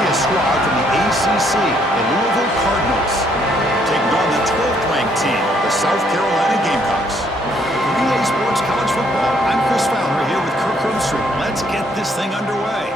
see a squad from the ACC, the Louisville Cardinals, taking on the 12th-ranked team, the South Carolina Gamecocks. For EA Sports College Football, I'm Chris Fowler here with Kirk Herbstreit. Let's get this thing underway.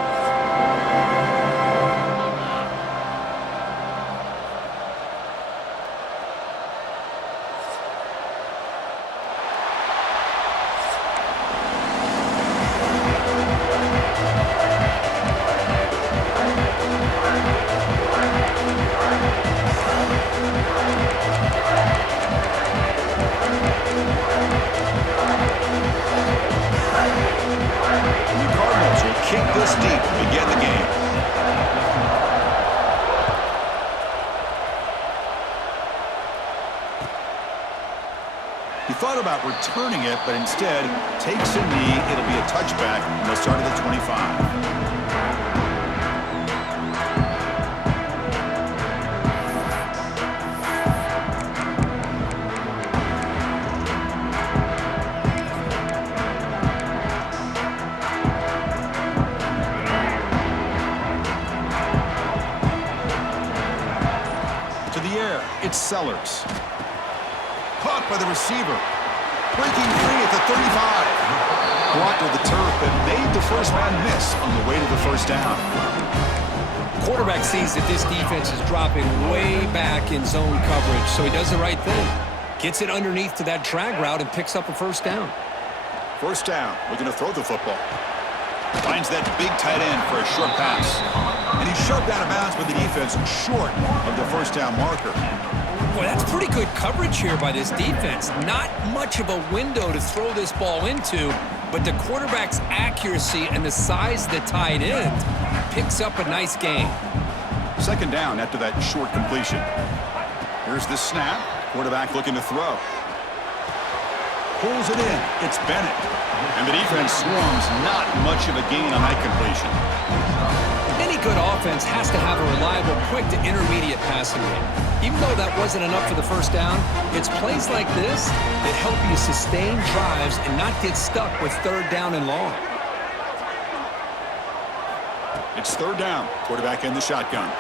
This deep to begin the game. He thought about returning it, but instead takes a knee. It'll be a touchback, and they'll start at the 25. It's Sellers. Caught by the receiver. Breaking free at the 35. Blocked with the turf, but made the first man miss on the way to the first down. Quarterback sees that this defense is dropping way back in zone coverage, so he does the right thing. Gets it underneath to that drag route and picks up a first down. First down. Looking to throw the football. Finds that big tight end for a short pass. And he's shoved out of bounds by the defense short of the first down marker. Boy, that's pretty good coverage here by this defense. Not much of a window to throw this ball into, but the quarterback's accuracy and the size of the tight end picks up a nice gain. Second down after that short completion. Here's the snap. Quarterback looking to throw. Pulls it in. It's Bennett. And the defense swarms. Not much of a gain on that completion. Any good offense has to have a reliable, quick to intermediate passing game. Even though that wasn't enough for the first down, it's plays like this that help you sustain drives and not get stuck with third down and long. It's third down. Quarterback in the shotgun.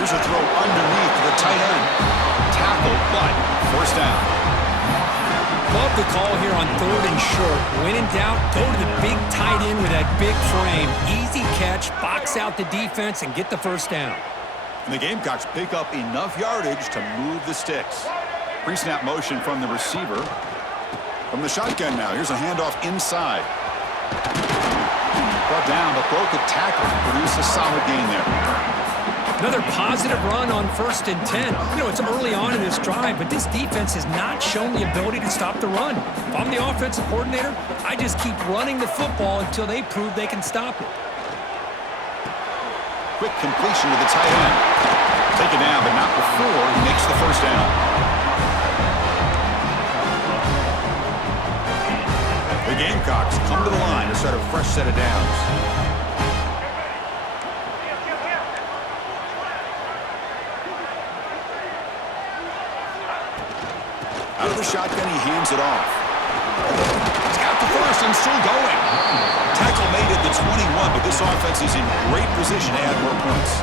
Here's a throw underneath the tight end. Tackle, but first down. Love the call here on third and short. When in doubt, go to the big tight end with that big frame. Easy catch, box out the defense, and get the first down. And the Gamecocks pick up enough yardage to move the sticks. Pre-snap motion from the receiver. From the shotgun now. Here's a handoff inside. Brought down, but broke a tackle and produced a solid gain there. Another positive run on 1st and 10. You know, it's early on in this drive, but this defense has not shown the ability to stop the run. If I'm the offensive coordinator, I just keep running the football until they prove they can stop it. Quick completion to the tight end. Taken down, but not before he makes the first down. The Gamecocks come to the line to start a fresh set of downs. Out of the shotgun, he hands it off. He's got the first and still going. Tackle made at the 21, but this offense is in great position to add more points.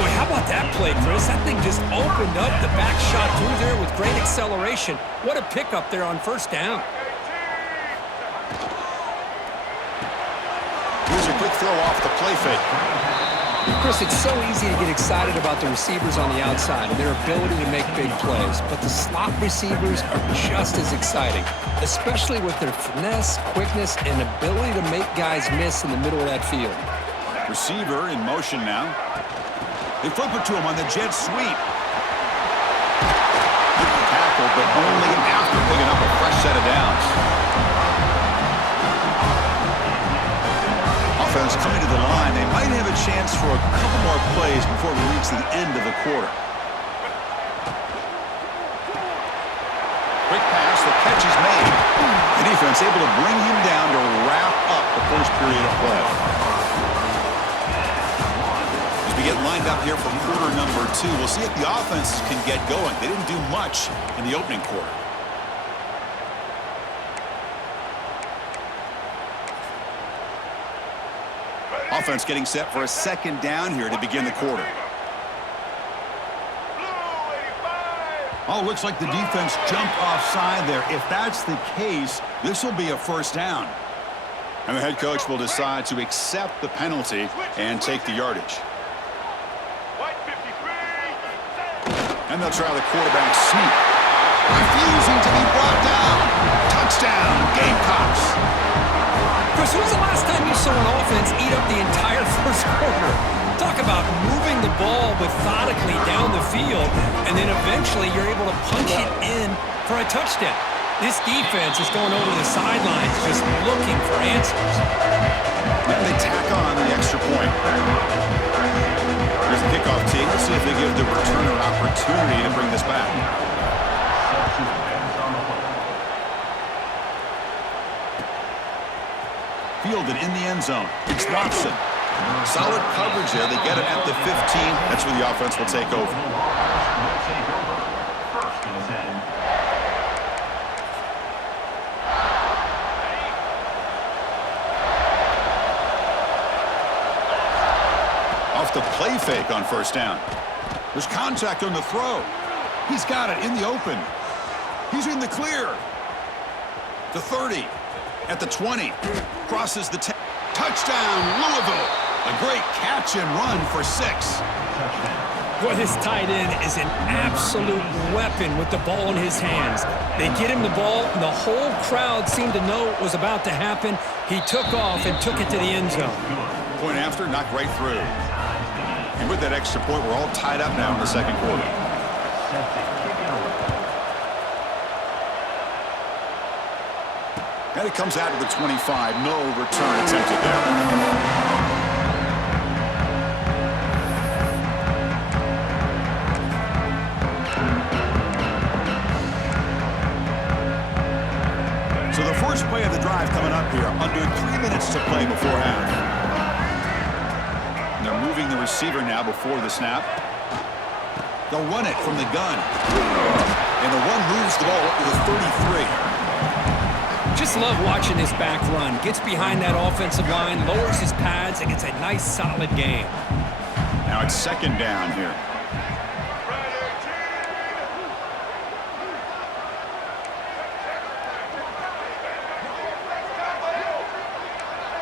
Boy, how about that play, Chris? That thing just opened up the back shot through there with great acceleration. What a pickup there on first down. Here's a quick throw off the play fake. Chris, it's so easy to get excited about the receivers on the outside and their ability to make big plays, but the slot receivers are just as exciting, especially with their finesse, quickness, and ability to make guys miss in the middle of that field. Receiver in motion now. They flip it to him on the jet sweep. Good tackle, but only after picking up a fresh set of downs. Offense coming to the line. They might have a chance for a couple more plays before we reach the end of the quarter. Quick pass, the catch is made. The defense able to bring him down to wrap up the first period of play. As we get lined up here for quarter number 2, we'll see if the offenses can get going. They didn't do much in the opening quarter. offense getting set for a second down here to begin the quarter. Oh, looks like the defense jumped offside there. If that's the case, this will be a first down. And the head coach will decide to accept the penalty and take the yardage. And they'll try the quarterback sneak. Refusing to be brought down. Touchdown, Gamecocks. Chris, when was the last time you saw an offense eat up the entire first quarter? Talk about moving the ball methodically down the field, and then eventually you're able to punch it in for a touchdown. This defense is going over the sidelines just looking for answers. And they tack on the extra point. Here's the kickoff tee. Let's see if they give the returner opportunity to bring this back. Fielded in the end zone. It's Watson. Solid coverage there. They get it at the 15. That's where the offense will take over. Off the play fake on first down. There's contact on the throw. He's got it in the open. He's in the clear. The 30. At the 20. Crosses the 10. Touchdown, Louisville. A great catch and run for 6. Boy, this tight end is an absolute weapon with the ball in his hands. They get him the ball, and the whole crowd seemed to know what was about to happen. He took off and took it to the end zone. Point after, knocked right through. And with that extra point, we're all tied up now in the second quarter. And it comes out to the 25. No return attempted there. So the first play of the drive coming up here. Under 3 minutes to play before half. And they're moving the receiver now before the snap. They'll run it from the gun. And the one moves the ball up to the 33. Just love watching this back run. Gets behind that offensive line, lowers his pads, and gets a nice solid gain. Now it's second down here.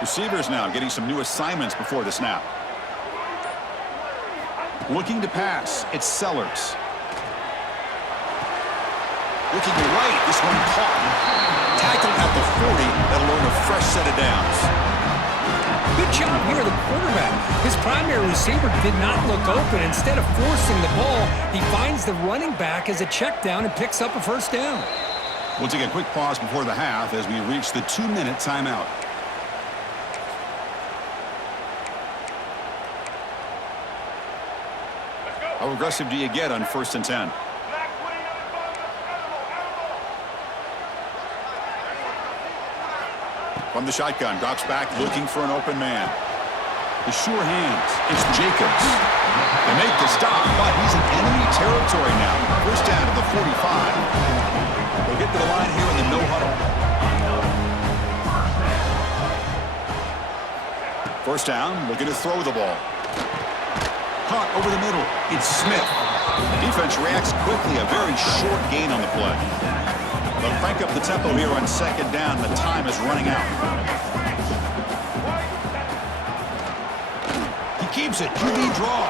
Receivers now getting some new assignments before the snap. Looking to pass. It's Sellers. Looking right. This one caught. Tackled at the 40. That'll earn a fresh set of downs. Good job here, the quarterback. His primary receiver did not look open. Instead of forcing the ball, he finds the running back as a check down and picks up a first down. We'll take a quick pause before the half as we reach the 2-minute timeout. How aggressive do you get on 1st and 10? From the shotgun, drops back, looking for an open man. The sure hands, it's Jacobs. They make the stop, but he's in enemy territory now. First down to the 45. They'll get to the line here in the no huddle. First down, looking to throw the ball. Caught over the middle. It's Smith. Defense reacts quickly. A very short gain on the play. They'll crank up the tempo here on second down. The time is running out. He keeps it. QB draw.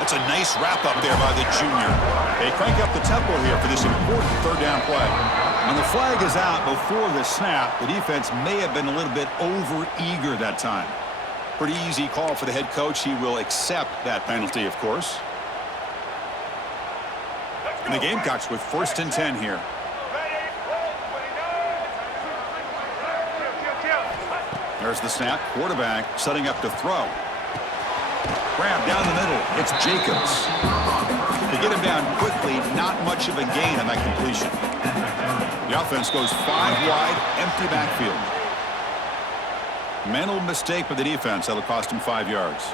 That's a nice wrap-up there by the junior. They crank up the tempo here for this important third down play. When the flag is out before the snap, the defense may have been a little bit over-eager that time. Pretty easy call for the head coach. He will accept that penalty, of course. And the Gamecocks with 1st and 10 here. There's the snap. Quarterback setting up to throw. Grab down the middle. It's Jacobs. To get him down quickly, not much of a gain on that completion. The offense goes 5 wide, empty backfield. Mental mistake by the defense. That'll cost him 5 yards.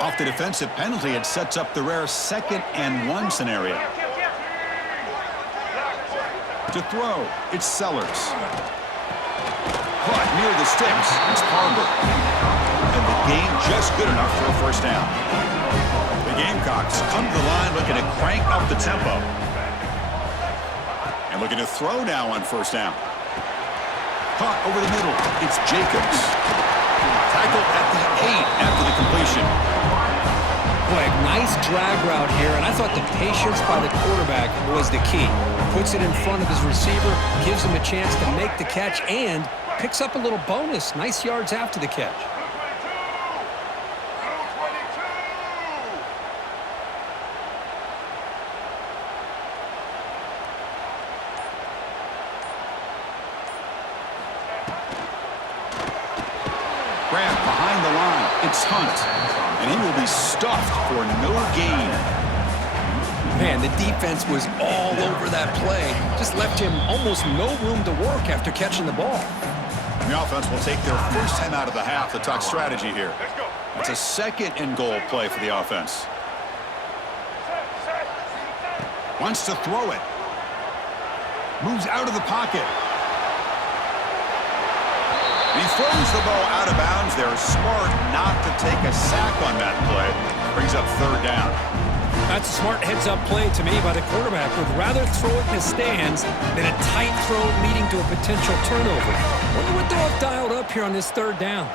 Off the defensive penalty, it sets up the rare 2nd and 1 scenario. To throw, it's Sellers. near the sticks. It's Harbor. And the game just good enough for a first down. The Gamecocks come to the line looking to crank up the tempo. And looking to throw now on first down. Caught over the middle. It's Jacobs. Tackled at the 8 after the completion. Boy, a nice drag route here, and I thought the patience by the quarterback was the key. Puts it in front of his receiver, gives him a chance to make the catch, and picks up a little bonus. Nice yards after the catch. Grab behind the line. It's Hunt. And he will be stuffed for no gain. Man, the defense was all over that play. Just left him almost no room to work after catching the ball. And the offense will take their first time out of the half to talk strategy here. It's a second and goal play for the offense. Wants to throw it. Moves out of the pocket. He throws the ball out of bounds there. Smart not to take a sack on that play. Brings up third down. That's a smart heads-up play to me by the quarterback. Would rather throw it in the stands than a tight throw leading to a potential turnover. Wonder what they'll have dialed up here on this third down.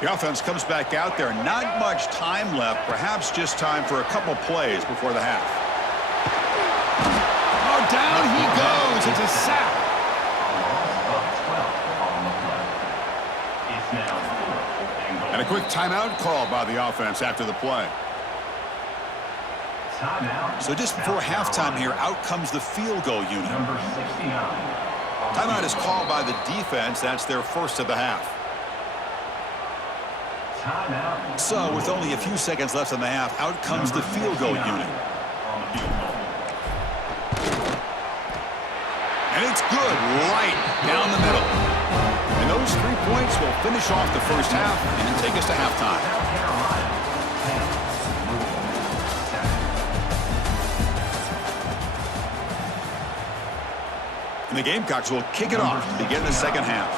The offense comes back out there. Not much time left. Perhaps just time for a couple plays before the half. Oh, down he goes. It's a sack. And a quick timeout call by the offense after the play. So just before halftime here, out comes the field goal unit. Timeout is called by the defense. That's their first of the half. So with only a few seconds left in the half, out comes the field goal unit. And it's good right down the middle. And those 3 points will finish off the first half and take us to halftime. And the Gamecocks will kick it off to begin the second half.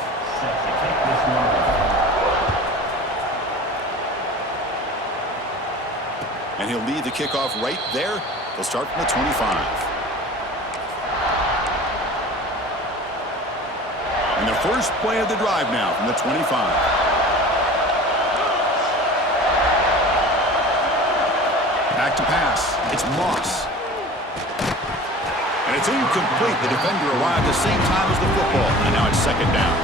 And he'll lead the kickoff right there. They'll start from the 25. And the first play of the drive now from the 25. Back to pass. It's Moss. And it's incomplete. The defender arrived the same time as the football. And now it's second down.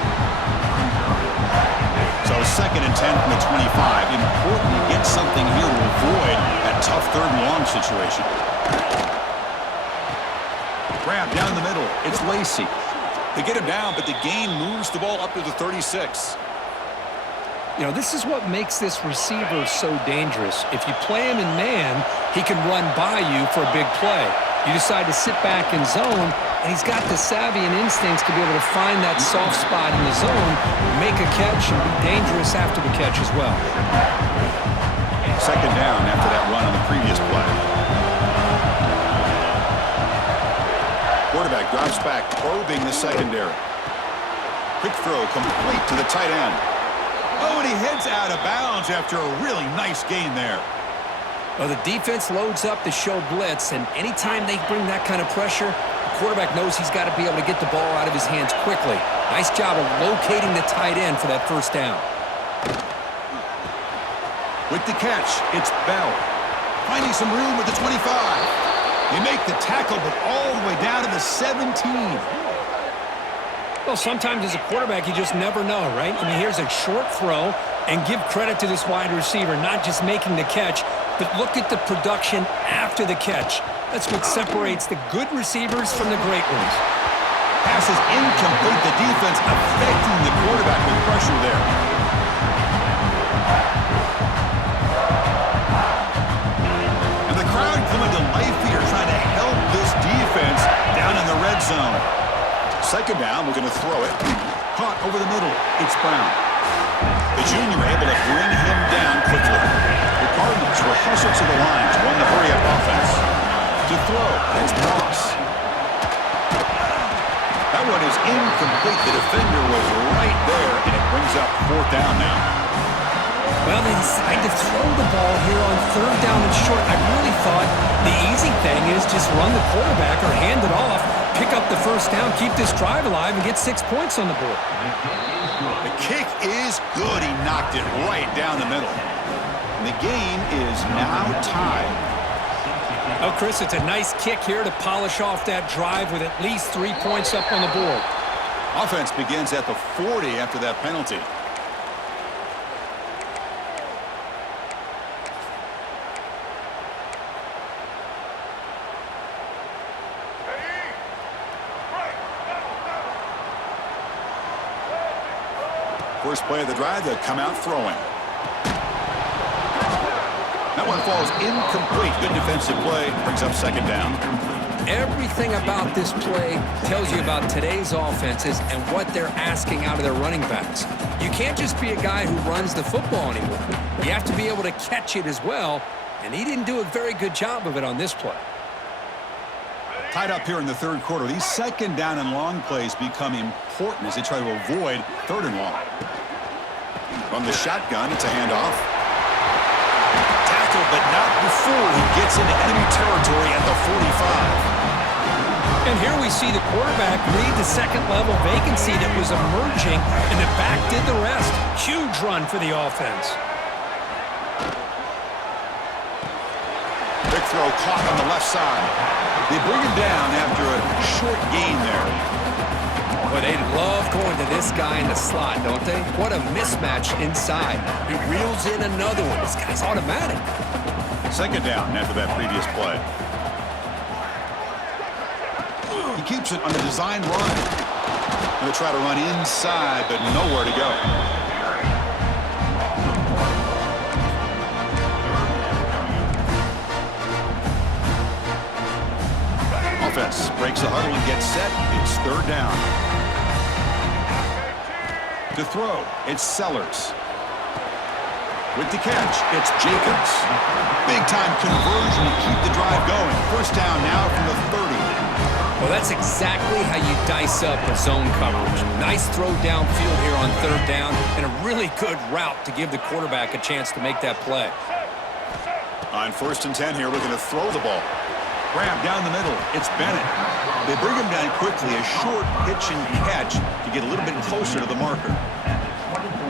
So second and 10 from the 25. Important to get something here to avoid that tough third and long situation. Grab down the middle. It's Lacey. They get him down, but the gain moves the ball up to the 36. You know, this is what makes this receiver so dangerous. If you play him in man, he can run by you for a big play. You decide to sit back in zone, and he's got the savvy and instincts to be able to find that soft spot in the zone, make a catch, and be dangerous after the catch as well. Second down after that run on the previous play. Quarterback drops back, probing the secondary. Quick throw complete to the tight end. Oh, and he heads out of bounds after a really nice gain there. Well, the defense loads up to show blitz, and anytime they bring that kind of pressure, the quarterback knows he's got to be able to get the ball out of his hands quickly. Nice job of locating the tight end for that first down. With the catch, it's Bell. Finding some room with the 25. They make the tackle, but all the way down to the 17. Well, sometimes as a quarterback, you just never know, right? I mean, here's a short throw, and give credit to this wide receiver, not just making the catch, but look at the production after the catch. That's what separates the good receivers from the great ones. Pass is incomplete. The defense affecting the quarterback with pressure there. And the crowd coming to life here, trying to help this defense down in the red zone. Second down, we're going to throw it. Caught over the middle. It's Brown. The junior able to bring him down quickly. The Cardinals will hustle to the line to run the hurry-up offense. To throw, it's Moss. That one is incomplete. The defender was right there, and it up 4th down now. Well, they decide to throw the ball here on 3rd down and short. I really thought the easy thing is just run the quarterback or hand it off, pick up the 1st down, keep this drive alive, and get 6 points on the board. The kick is good. He knocked it right down the middle. And the game is now tied. Oh, Chris, it's a nice kick here to polish off that drive with at least 3 points up on the board. Offense begins at the 40 after that penalty. First play of the drive, they'll come out throwing. That one falls incomplete. Good defensive play. Brings up 2nd down. Everything about this play tells you about today's offenses and what they're asking out of their running backs. You can't just be a guy who runs the football anymore. You have to be able to catch it as well, and he didn't do a very good job of it on this play. Tied up here in the 3rd quarter. These 2nd down and long plays become important as they try to avoid 3rd and long. From the shotgun, it's a handoff. Tackled, but not before he gets into enemy territory at the 45. And here we see the quarterback read the 2nd level vacancy that was emerging, and the back did the rest. Huge run for the offense. Big throw caught on the left side. They bring him down after a short gain there. Boy, they love going to this guy in the slot, don't they? What a mismatch inside. He reels in another one. This guy's automatic. 2nd down after that previous play. He keeps it on a design run. Going to try to run inside, but nowhere to go. Offense breaks the huddle and gets set. It's 3rd down. To throw, it's Sellers. With the catch, it's Jacobs. Big-time conversion to keep the drive going. 1st down now from the 30. Well, that's exactly how you dice up a zone coverage. Nice throw downfield here on 3rd down, and a really good route to give the quarterback a chance to make that play. On 1st and 10 here, looking to throw the ball. Grab down the middle. It's Bennett. They bring him down quickly. A short pitch and catch to get a little bit closer to the marker.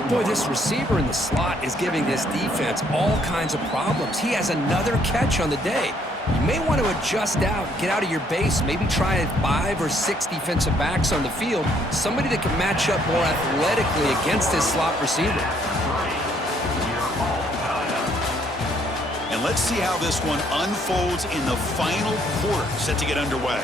Boy, this receiver in the slot is giving this defense all kinds of problems. He has another catch on the day. You may want to adjust out, get out of your base, maybe try 5 or 6 defensive backs on the field, somebody that can match up more athletically against this slot receiver. And let's see how this one unfolds in the final quarter, set to get underway.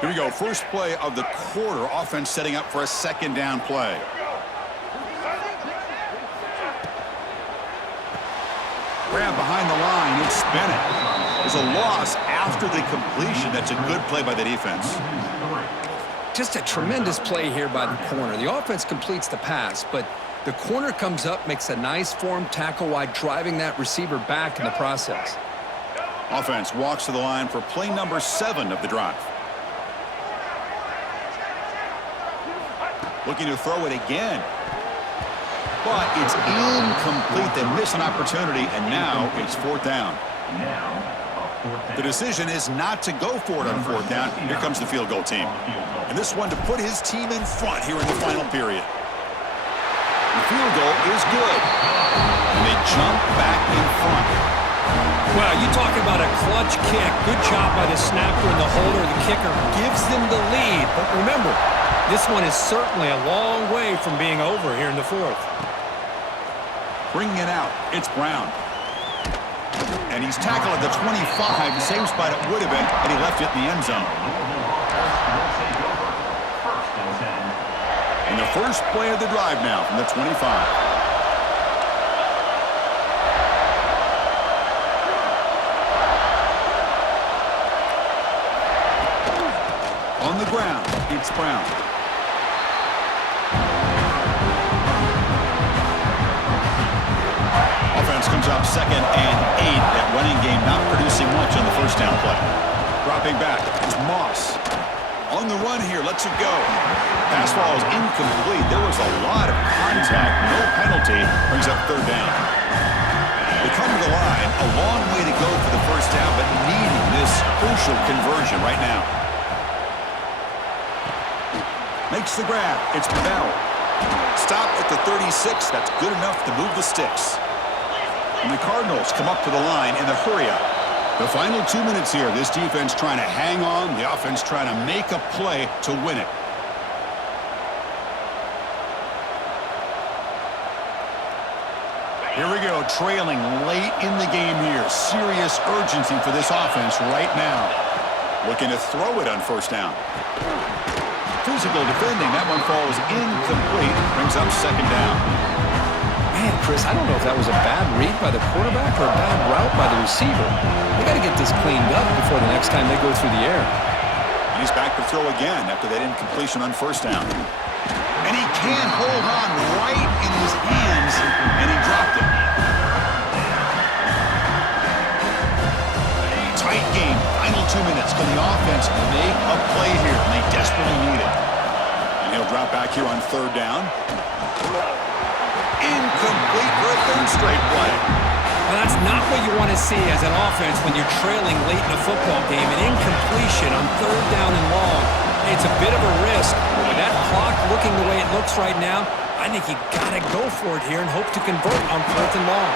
Here we go. First play of the quarter. Offense setting up for a 2nd down play. Grab behind the line. It's Bennett. There's a loss after the completion. That's a good play by the defense. Just a tremendous play here by the corner. The offense completes the pass, but the corner comes up, makes a nice form tackle while driving that receiver back in the process. Offense walks to the line for play number 7 of the drive. Looking to throw it again. But it's incomplete. They miss an opportunity, and now it's 4th down. The decision is not to go for it on 4th down. Here comes the field goal team. And this one to put his team in front here in the final period. The field goal is good. And they jump back in front. Well, you talk about a clutch kick. Good job by the snapper and the holder. The kicker gives them the lead. But remember, this one is certainly a long way from being over here in the 4th. Bringing it out, it's Brown. And he's tackled at the 25, the same spot it would have been, and he left it in the end zone. And the first play of the drive now from the 25. On the ground, it's Brown. Offense comes up 2nd and 8. That running game not producing much on the first down play. Dropping back is Moss. On the run here, lets it go. Pass ball is incomplete. There was a lot of contact. No penalty. Brings up 3rd down. They come to the line. A long way to go for the first down, but needing this crucial conversion right now. Makes the grab. It's Bell. Stop at the 36. That's good enough to move the sticks. And the Cardinals come up to the line in the hurry-up. The final 2 minutes here. This defense trying to hang on. The offense trying to make a play to win it. Here we go. Trailing late in the game here. Serious urgency for this offense right now. Looking to throw it on first down. Physical defending. That one falls incomplete. Brings up 2nd down. Man, Chris, I don't know if that was a bad read by the quarterback or a bad route by the receiver. They got to get this cleaned up before the next time they go through the air. And he's back to throw again after that incompletion on first down. And he can't hold on right in his hands, and he dropped it. Tight game. Final 2 minutes. Can the offense make a play here? And they desperately need it. And he'll drop back here on 3rd down. Incomplete for a 3rd straight play. Well, that's not what you want to see as an offense when you're trailing late in a football game. An incompletion on 3rd down and long. It's a bit of a risk. With that clock looking the way it looks right now, I think you got to go for it here and hope to convert on 4th and long.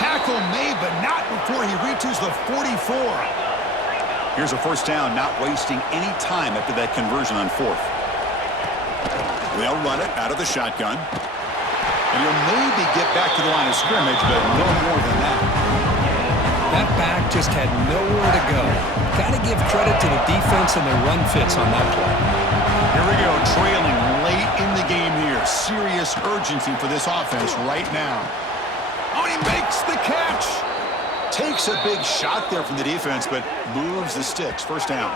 Tackle made, but not before he reaches the 44. Here's a first down, not wasting any time after that conversion on 4th. They'll run it out of the shotgun. And he'll maybe get back to the line of scrimmage, but no more than that. That back just had nowhere to go. Got to give credit to the defense and their run fits on that play. Here we go, trailing late in the game here. Serious urgency for this offense right now. Oh, he makes the catch. Takes a big shot there from the defense, but moves the sticks. First down.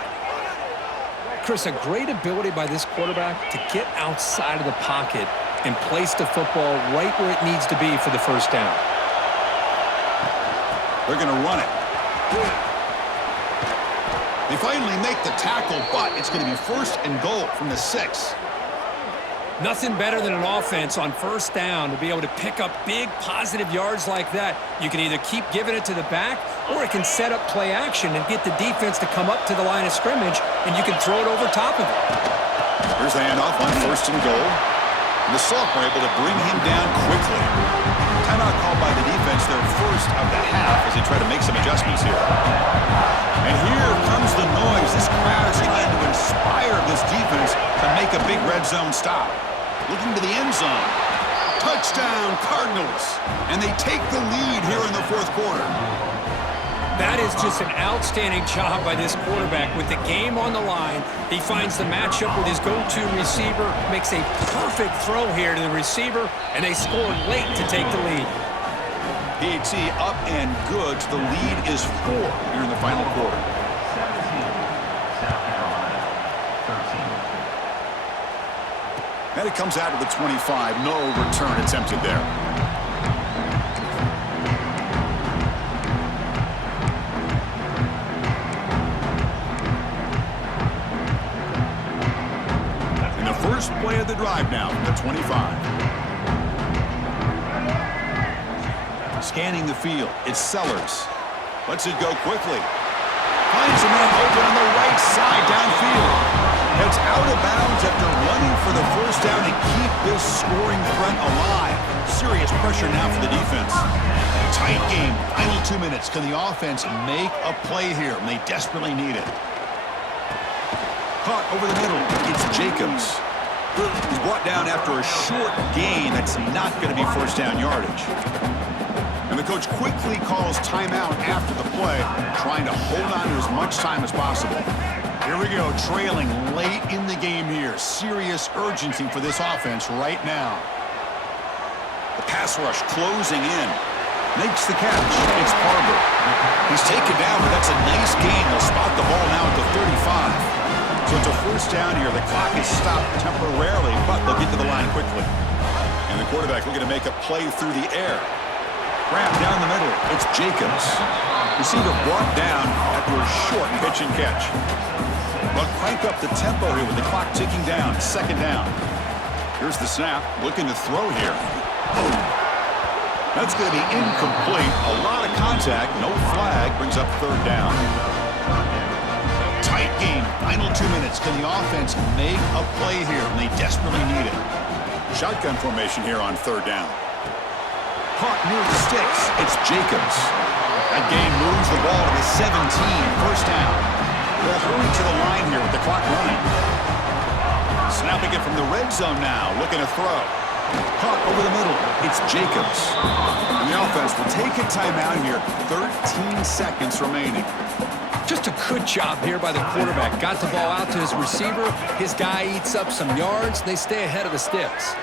Chris, a great ability by this quarterback to get outside of the pocket and place the football right where it needs to be for the first down. They're going to run it. They finally make the tackle, but it's going to be 1st and goal from the 6. Nothing better than an offense on first down to be able to pick up big positive yards like that. You can either keep giving it to the back, or it can set up play action and get the defense to come up to the line of scrimmage, and you can throw it over top of it. Here's the handoff on 1st and goal. And the sophomore able to bring him down quickly. Timeout called by the defense, their first of the half, as they try to make some adjustments here. And here comes the noise. This crowd is trying to inspire this defense to make a big red zone stop. Looking to the end zone. Touchdown, Cardinals. And they take the lead here in the 4th quarter. That is just an outstanding job by this quarterback. With the game on the line, he finds the matchup with his go-to receiver, makes a perfect throw here to the receiver, and they scored late to take the lead. PAT up and good. The lead is 4 here in the final quarter. And it comes out of the 25. No return attempted there. And the first play of the drive now from the 25. Scanning the field. It's Sellers. Lets it go quickly. Finds a man open on the right side downfield. Heads out of bounds after running for the first down to keep this scoring threat alive. Serious pressure now for the defense. Tight game. Final 2 minutes. Can the offense make a play here? And they desperately need it. Caught over the middle. It's Jacobs. He's brought down after a short gain. That's not going to be first down yardage. And the coach quickly calls timeout after the play, trying to hold on to as much time as possible. Here we go, trailing late in the game here. Serious urgency for this offense right now. The pass rush closing in. Makes the catch. It's Barber. He's taken down, but that's a nice gain. They'll spot the ball now at the 35. So it's a first down here. The clock is stopped temporarily, but they'll get to the line quickly. And the quarterback looking to make a play through the air. Grab down the middle. It's Jacobs. Receiver brought down after a short pitch and catch. But crank up the tempo here with the clock ticking down. Second down. Here's the snap. Looking to throw here. That's going to be incomplete. A lot of contact. No flag. Brings up third down. Tight game. Final 2 minutes. Can the offense make a play here? And they desperately need it. Shotgun formation here on third down. Caught near the sticks. It's Jacobs. That game moves the ball to the 17. First down. They'll hurry to the line here with the clock running. Snapping it from the red zone now. Looking to throw. Caught over the middle. It's Jacobs. And the offense will take a timeout here. 13 seconds remaining. Just a good job here by the quarterback. Got the ball out to his receiver. His guy eats up some yards. They stay ahead of the sticks.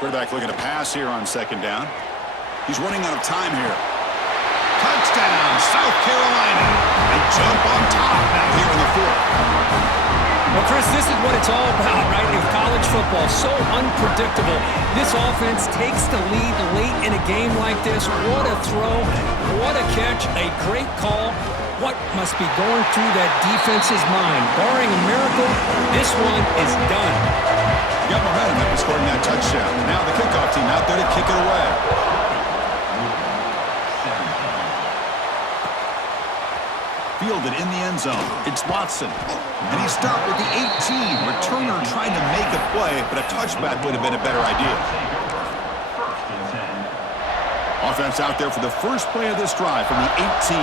Quarterback looking to pass here on second down. He's running out of time here. Touchdown, South Carolina. They jump on top now here in the fourth. Well, Chris, this is what it's all about, right? In college football, so unpredictable. This offense takes the lead late in a game like this. What a throw, what a catch, a great call. What must be going through that defense's mind? Barring a miracle, this one is done. Got momentum after scoring that touchdown. Now the kickoff team out there to kick it away. Fielded in the end zone. It's Watson. And he stopped with the 18. Returner trying to make a play, but a touchback would have been a better idea. Offense out there for the first play of this drive from the 18.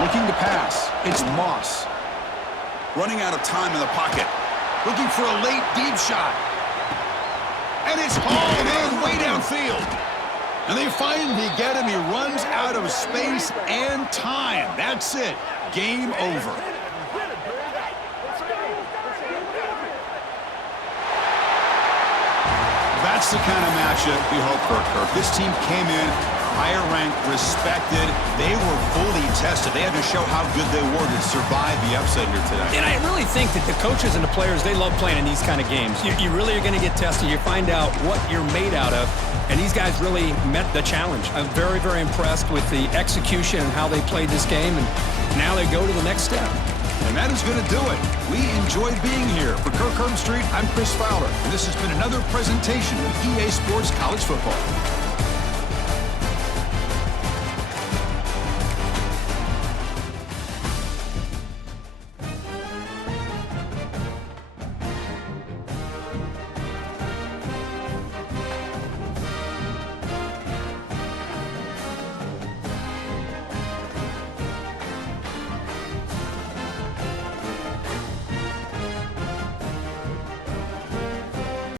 Looking to pass. It's Moss. Running out of time in the pocket. Looking for a late deep shot. And it's hauled in way downfield. And they finally get him. He runs out of space and time. That's it. Game over. That's the kind of matchup we hope for, Kirk. This team came in higher ranked, respected. They were fully tested. They had to show how good they were to survive the upset here today. And I really think that the coaches and the players, they love playing in these kind of games. You really are going to get tested. You find out what you're made out of. And these guys really met the challenge. I'm very, very impressed with the execution and how they played this game. And now they go to the next step. And that is going to do it. We enjoyed being here. For Kirk Herbstreit, I'm Chris Fowler. And this has been another presentation of EA Sports College Football.